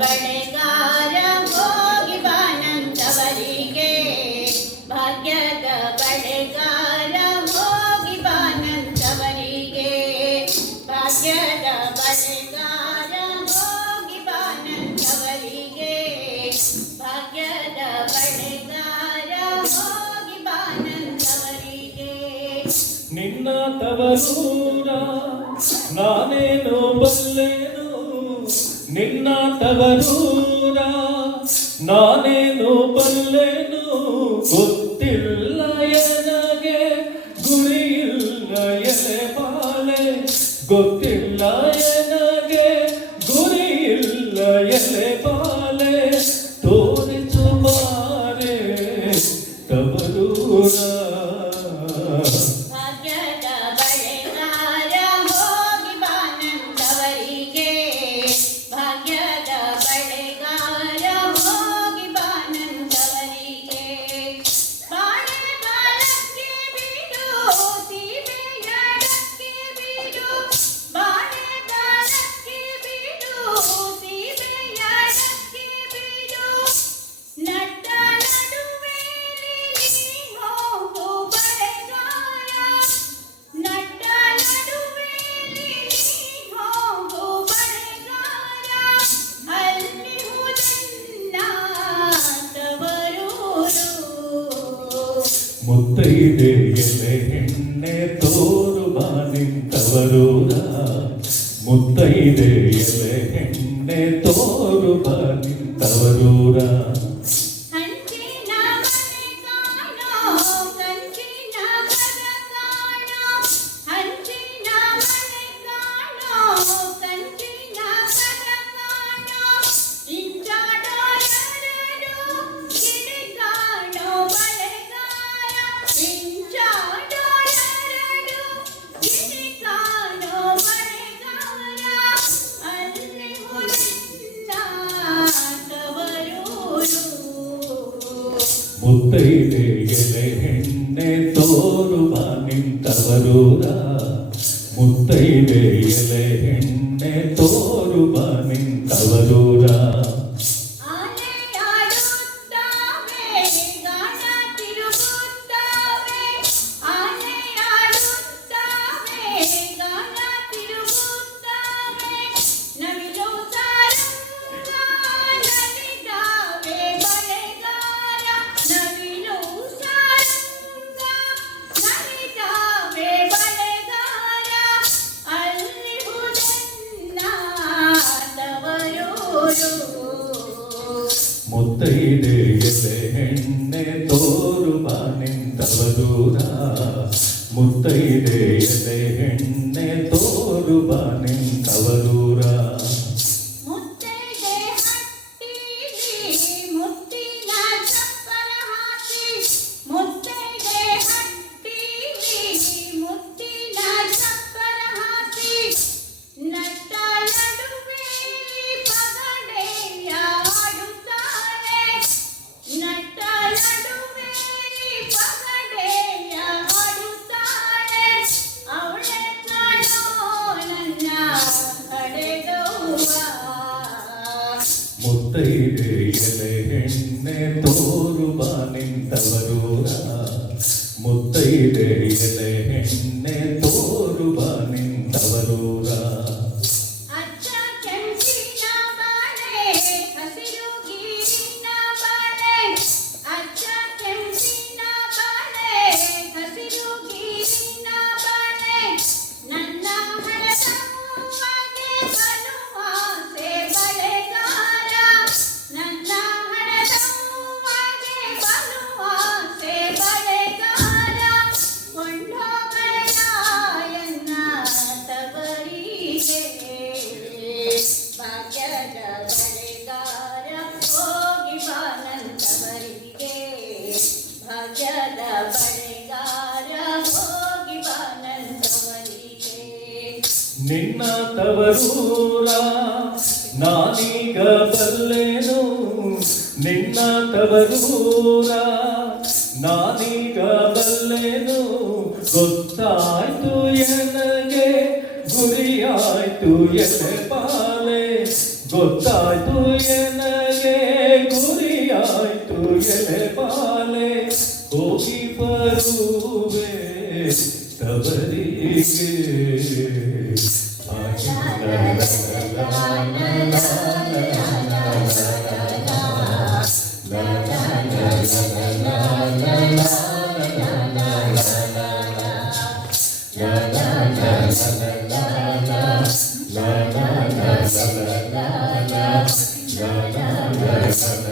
ಬಳೆಗಾರ ಹೋಗಿ ಬಾನಂತವರಿಗೆ ಭಾಗ್ಯದ ಬಳೆಗಾರ ಹೋಗಿ ಬಾನಂತವರಿಗೆ ಭಾಗ್ಯದ ಬಳೆಗಾರ ಹೋಗಿ ಬಾನಂತವರಿಗೆ ಭಾಗ್ಯದ ಬಳೆಗಾರ ಹೋಗಿ ಬಾನಂತವರಿಗೆ ನಿನ್ನ ತವರೂರ ನಾನೇನು ಬಲ್ಲೆನು ನಿನ್ನ ತವರೂರ ನಾನೇನು ಬಲ್ಲೆನು ಗೊತ್ತಿಲ್ಲ ಎನಗೆ ಗುರಿಯಿಲ್ಲ ಎಲೆ ಬಾಲೆ ಗೊತ್ತಿಲ್ಲ ಎನಗೆ ಗುರಿಯಿಲ್ಲ ಎಲೆ ಬಾಲೆ ತೋರಿಸು ಬಾರೆ ತವರೂರ ಮುತ್ತೈದೆ ಎಲೆ ಹೆಣ್ಣೆ ತೋರು ಬಾನಿಂತವರೂರ ಮುತ್ತೈದೆ ಎಲೆ ಹೆಣ್ಣೆ ತೋರು ಬಾನಿಂತವರೂರ ಮುತ್ತೈದೆ ಎಲೆ ಹೆಣ್ಣೆ ತೋರು ಬಾನಿಂತವರೂರ ಮುತ್ತೈದೆ ಎಲೆ ಹೆಣ್ಣೆ ತೋರು ಬಾನಿಂತವರೂರ ಮುತ್ತೈದೆ ಎಲೆ ಹೆಣ್ಣೆ ತೋರು ಬಾನಿಂತವರೂರ ಮುತ್ತೈದೆ ಎಲೆ ಹೆಣ್ಣೆ ತೋರು ಬಾನಿಂತವರೂರ ಮುತ್ತೈದೆ ಎಲೆ ಹೆಣ್ಣೆ ತೋರು ಬಾನಿಂತವರೂರ ಮುತ್ತೈದೆ ಎಲೆ ಹೆಣ್ಣೆ ತೋರು ಬಾನಿಂತವರೂರ ನಿನ್ನ ತವರೂರ ನಾನೀಗ ಬಲ್ಲೆನು ನಿನ್ನ ತವರೂರ ನಾನೀಗ ಬಲ್ಲೆನು ಗೊತ್ತಾಯ್ತು ಎನಗೆ ಗುರಿಯಾಯ್ತು ಎಲೆ ಪಾಲೆ ಗೊತ್ತಾಯ್ತು ಎನಗೆ ಗುರಿಯಾಯ್ತು ಎಲೆ ಬಾಲೆ ಹೋಗಿ ಬರುವೆ ತವರಿಗೆ la la la la la la la la la